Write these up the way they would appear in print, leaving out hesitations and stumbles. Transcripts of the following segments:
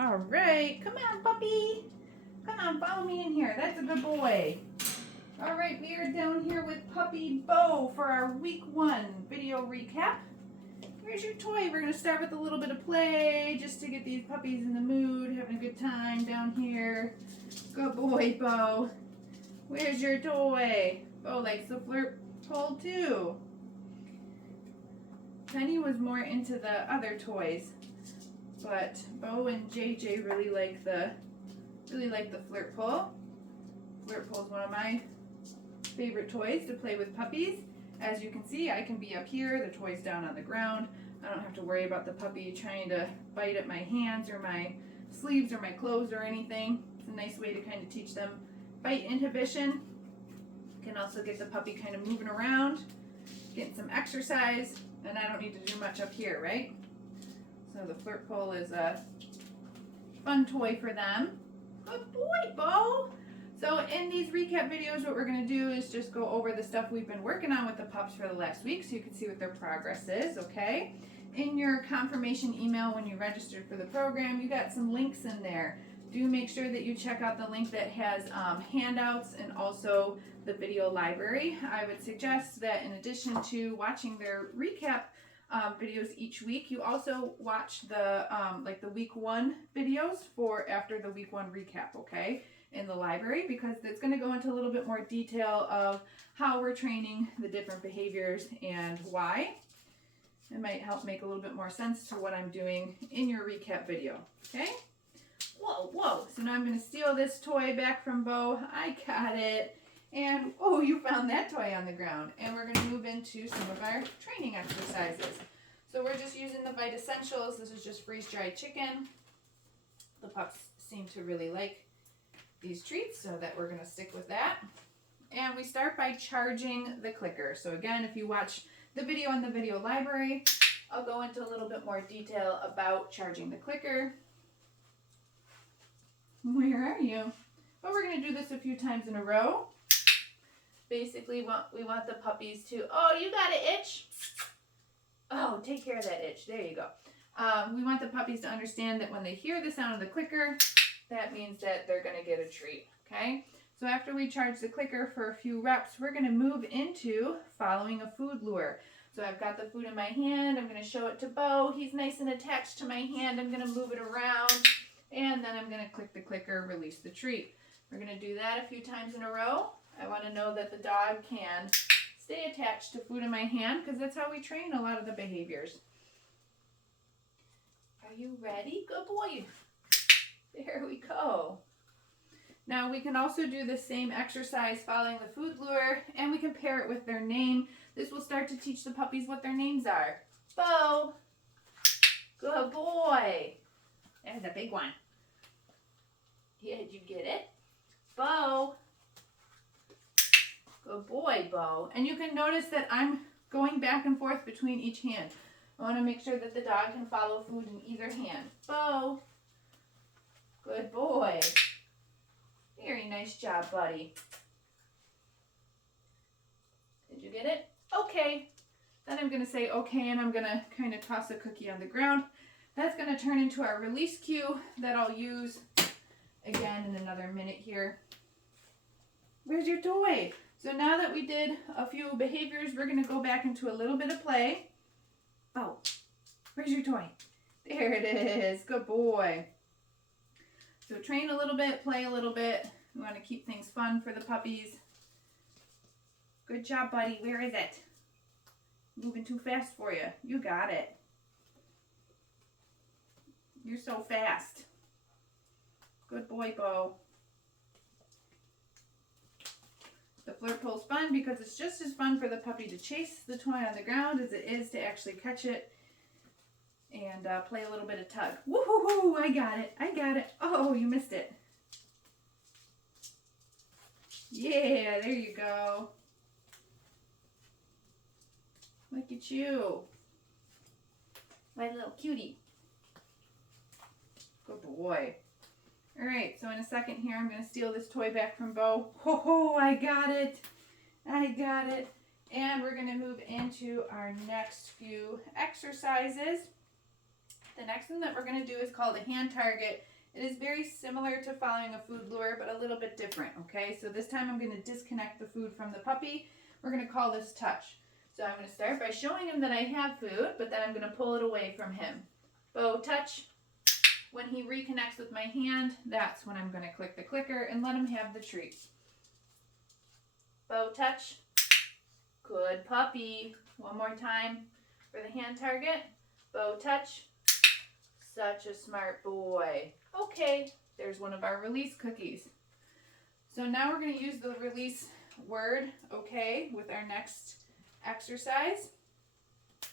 All right, come on, puppy. Come on, follow me in here. That's a good boy. All right, we are down here with Puppy Bo for our week 1 video recap. Here's your toy. We're going to start with a little bit of play just to get these puppies in the mood, having a good time down here. Good boy, Bo. Where's your toy? Bo likes the flirt pole too. Penny was more into the other toys, but Bo and JJ really like the flirt pole. Flirt pole is one of my favorite toys to play with puppies. As you can see, I can be up here, the toy's down on the ground. I don't have to worry about the puppy trying to bite at my hands or my sleeves or my clothes or anything. It's a nice way to kind of teach them bite inhibition. Can also get the puppy kind of moving around, getting some exercise, and I don't need to do much up here, right? So the flirt pole is a fun toy for them. Good boy, Bo! So in these recap videos, what we're going to do is just go over the stuff we've been working on with the pups for the last week so you can see what their progress is, okay? In your confirmation email when you registered for the program, you got some links in there. Do make sure that you check out the link that has handouts and also the video library. I would suggest that in addition to watching their recap videos each week, you also watch the like the week 1 videos for after the week 1 recap, okay? In the library, because it's going to go into a little bit more detail of how we're training the different behaviors and why. It might help make a little bit more sense to what I'm doing in your recap video. Okay? Whoa, whoa. So now I'm going to steal this toy back from Bo. I got it. And, oh, you found that toy on the ground. And we're going to move into some of our training exercises. So we're just using the Vita Essentials. This is just freeze-dried chicken. The pups seem to really like these treats, so that we're going to stick with that. And we start by charging the clicker. So again, if you watch the video in the video library, I'll go into a little bit more detail about charging the clicker. Where are you? But we're going to do this a few times in a row. Basically, we want the puppies to, oh, you got an itch? Oh, take care of that itch. There you go. We want the puppies to understand that when they hear the sound of the clicker, that means that they're going to get a treat, okay? So after we charge the clicker for a few reps, we're going to move into following a food lure. So I've got the food in my hand. I'm going to show it to Bo. He's nice and attached to my hand. I'm going to move it around, and then I'm going to click the clicker, release the treat. We're going to do that a few times in a row. I want to know that the dog can stay attached to food in my hand because that's how we train a lot of the behaviors. Are you ready? Good boy. There we go. Now we can also do the same exercise following the food lure, and we can pair it with their name. This will start to teach the puppies what their names are. Bo. Good boy. There's a big one. Yeah, did you get it? Bo. Good boy, Bo. And you can notice that I'm going back and forth between each hand. I want to make sure that the dog can follow food in either hand. Bo. Good boy. Very nice job, buddy. Did you get it? Okay. Then I'm going to say okay, and I'm going to kind of toss a cookie on the ground. That's going to turn into our release cue that I'll use again in another minute here. Where's your toy? So now that we did a few behaviors, we're going to go back into a little bit of play. Oh, where's your toy? There it is. Good boy. So train a little bit, play a little bit. We want to keep things fun for the puppies. Good job, buddy. Where is it? Moving too fast for you. You got it. You're so fast. Good boy, Bo. The flirt pole's fun because it's just as fun for the puppy to chase the toy on the ground as it is to actually catch it and play a little bit of tug. Woo-hoo-hoo, I got it, I got it. Oh, you missed it. Yeah, there you go. Look at you. My little cutie. Good boy. All right, so in a second here, I'm going to steal this toy back from Bo. Ho-ho, I got it. I got it. And we're going to move into our next few exercises The next one that we're going to do is called a hand target. It is very similar to following a food lure, but a little bit different, okay? So this time I'm going to disconnect the food from the puppy. We're going to call this touch. So I'm going to start by showing him that I have food, but then I'm going to pull it away from him. Bo, touch. When he reconnects with my hand, that's when I'm going to click the clicker and let him have the treat. Bo, touch. Good puppy. One more time for the hand target. Bo, touch. Such a smart boy. Okay, there's one of our release cookies. So now we're going to use the release word, okay, with our next exercise.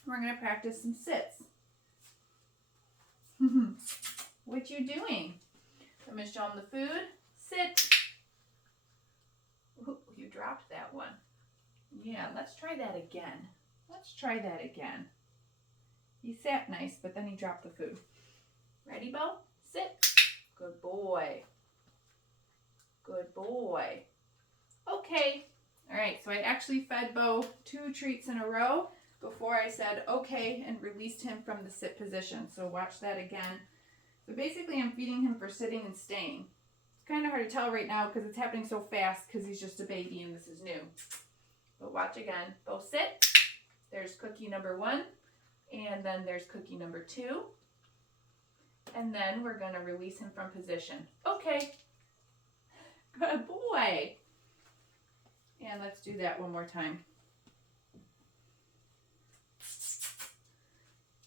We're going to practice some sits. What you doing? I'm going to show him the food. Sit. Ooh, you dropped that one. Yeah, let's try that again. Let's try that again. He sat nice, but then he dropped the food. Ready, Bo? Sit. Good boy. Good boy. Okay. All right, so I actually fed Bo 2 treats in a row before I said okay and released him from the sit position. So watch that again. So basically I'm feeding him for sitting and staying. It's kind of hard to tell right now because it's happening so fast because he's just a baby and this is new. But watch again. Bo, sit. There's cookie number 1. And then there's cookie number 2. And then we're going to release him from position. Okay. Good boy. And let's do that one more time.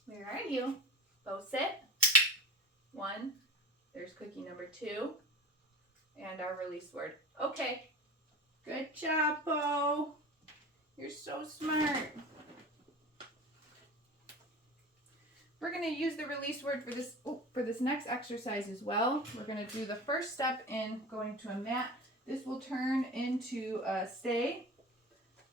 Where are you? Bo, sit. 1. There's cookie number 2. And our release word. Okay. Good job, Bo. You're so smart. We're going to use the release word for this next exercise as well. We're going to do the first step in going to a mat. This will turn into a stay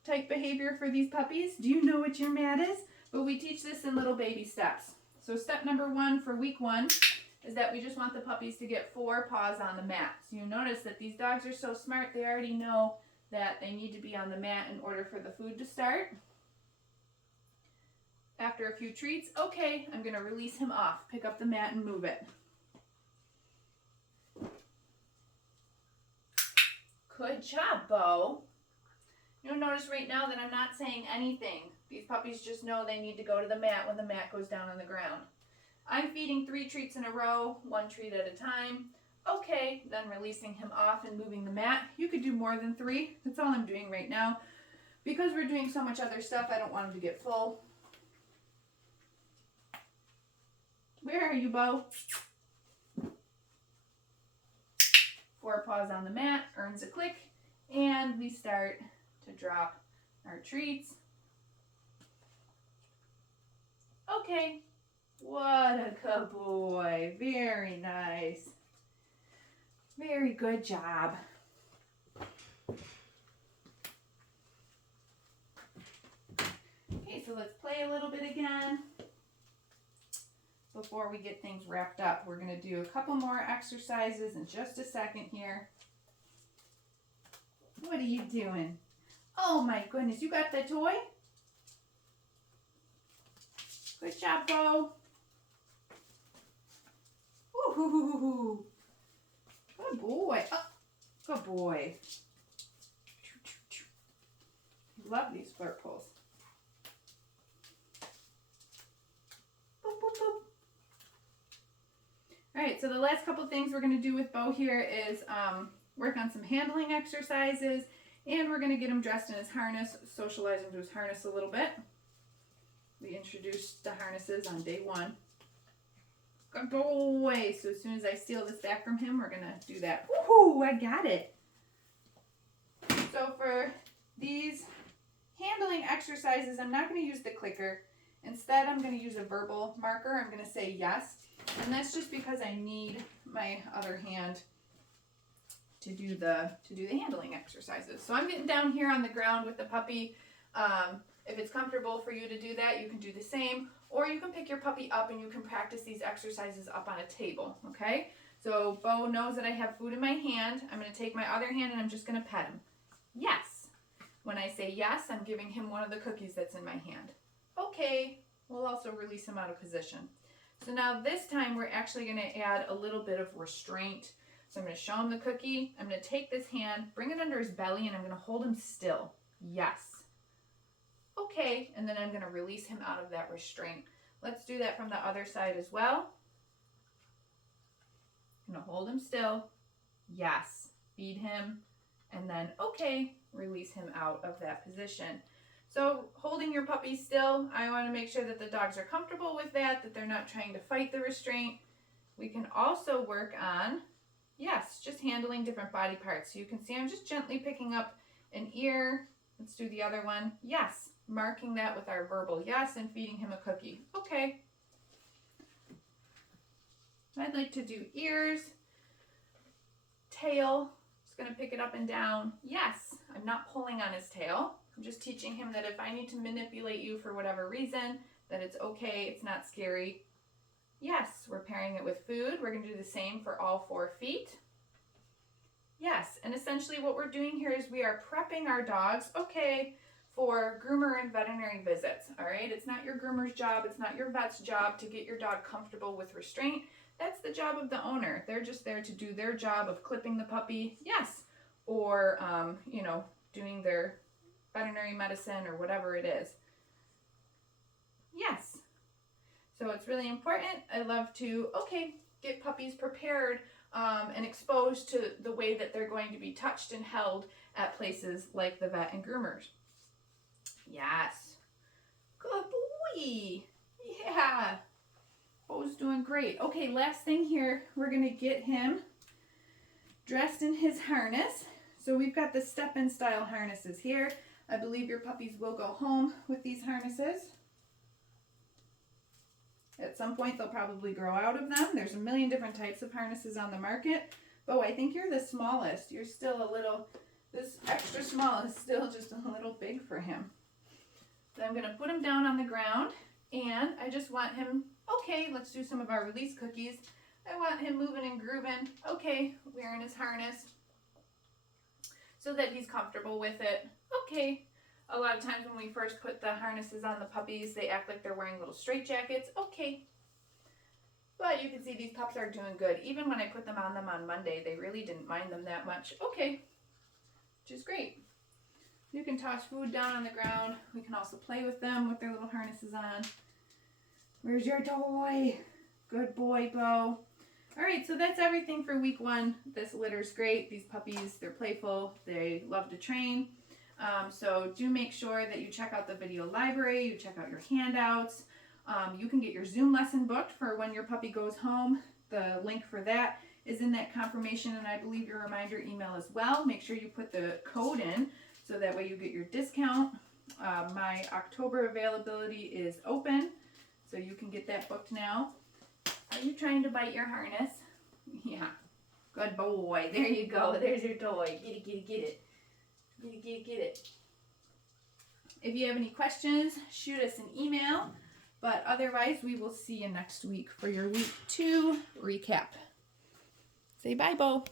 type behavior for these puppies. Do you know what your mat is? But we teach this in little baby steps. So step number 1 for week 1 is that we just want the puppies to get 4 paws on the mat. So you notice that these dogs are so smart, they already know that they need to be on the mat in order for the food to start. After a few treats, okay, I'm going to release him off. Pick up the mat and move it. Good job, Bo. You'll notice right now that I'm not saying anything. These puppies just know they need to go to the mat when the mat goes down on the ground. I'm feeding 3 treats in a row, 1 treat at a time. Okay, then releasing him off and moving the mat. You could do more than 3. That's all I'm doing right now. Because we're doing so much other stuff, I don't want him to get full. Where are you, Bo? 4 paws on the mat, earns a click, and we start to drop our treats. Okay, what a good boy. Very nice. Very good job. Okay, so let's play a little bit again. Before we get things wrapped up, we're going to do a couple more exercises in just a second here. What are you doing? Oh my goodness, you got the toy? Good job, Bo. Ooh, good boy. Oh, good boy. Love these flirt pulls. Boop, boop, boop. All right, so the last couple things we're going to do with Bo here is work on some handling exercises, and we're going to get him dressed in his harness, socialize him to his harness a little bit. We introduced the harnesses on day 1. Good boy. So as soon as I steal this back from him, we're going to do that. Woohoo, I got it. So for these handling exercises, I'm not going to use the clicker. Instead, I'm going to use a verbal marker. I'm going to say yes. And that's just because I need my other hand to do the handling exercises. So I'm getting down here on the ground with the puppy. If it's comfortable for you to do that, you can do the same, or you can pick your puppy up and you can practice these exercises up on a table, okay? So Bo knows that I have food in my hand. I'm going to take my other hand and I'm just going to pet him. Yes. When I say yes, I'm giving him one of the cookies that's in my hand. Okay. We'll also release him out of position. So now this time we're actually going to add a little bit of restraint. So I'm going to show him the cookie. I'm going to take this hand, bring it under his belly, and I'm going to hold him still. Yes. Okay, and then I'm going to release him out of that restraint. Let's do that from the other side as well. I'm going to hold him still. Yes. Feed him. And then, okay, release him out of that position. So holding your puppy still, I want to make sure that the dogs are comfortable with that they're not trying to fight the restraint. We can also work on, yes, just handling different body parts. So you can see I'm just gently picking up an ear. Let's do the other one. Yes, marking that with our verbal yes and feeding him a cookie. Okay. I'd like to do ears, tail. Just going to pick it up and down. Yes, I'm not pulling on his tail. I'm just teaching him that if I need to manipulate you for whatever reason, that it's okay, it's not scary. Yes, we're pairing it with food. We're going to do the same for all 4 feet. Yes, and essentially what we're doing here is we are prepping our dogs, okay, for groomer and veterinary visits, all right? It's not your groomer's job, it's not your vet's job to get your dog comfortable with restraint. That's the job of the owner. They're just there to do their job of clipping the puppy, yes, or, you know, doing their veterinary medicine or whatever it is. Yes. So it's really important. I love to, okay, get puppies prepared and exposed to the way that they're going to be touched and held at places like the vet and groomers. Yes. Good boy. Yeah. Bo's doing great. Okay, last thing here, we're going to get him dressed in his harness. So we've got the step-in style harnesses here. I believe your puppies will go home with these harnesses. At some point, they'll probably grow out of them. There's a million different types of harnesses on the market. Bo, I think you're the smallest. You're still a little, this extra small is still just a little big for him. So I'm going to put him down on the ground, and I just want him, okay, let's do some of our release cookies. I want him moving and grooving. Okay, wearing his harness so that he's comfortable with it. Okay. A lot of times when we first put the harnesses on the puppies, they act like they're wearing little straitjackets. Okay. But you can see these pups are doing good. Even when I put them on Monday, they really didn't mind them that much. Okay. Which is great. You can toss food down on the ground. We can also play with them with their little harnesses on. Where's your toy? Good boy, Bo. All right, so that's everything for week 1. This litter's great. These puppies, they're playful. They love to train. So do make sure that you check out the video library. You check out your handouts. You can get your Zoom lesson booked for when your puppy goes home. The link for that is in that confirmation, and I believe your reminder email as well. Make sure you put the code in so that way you get your discount. My October availability is open, so you can get that booked now. Are you trying to bite your harness? Yeah. Good boy. There you go. There's your toy. Get it, get it, get it. Get it, get it, get it. If you have any questions, shoot us an email. But otherwise, we will see you next week for your week 2 recap. Say bye, Bo.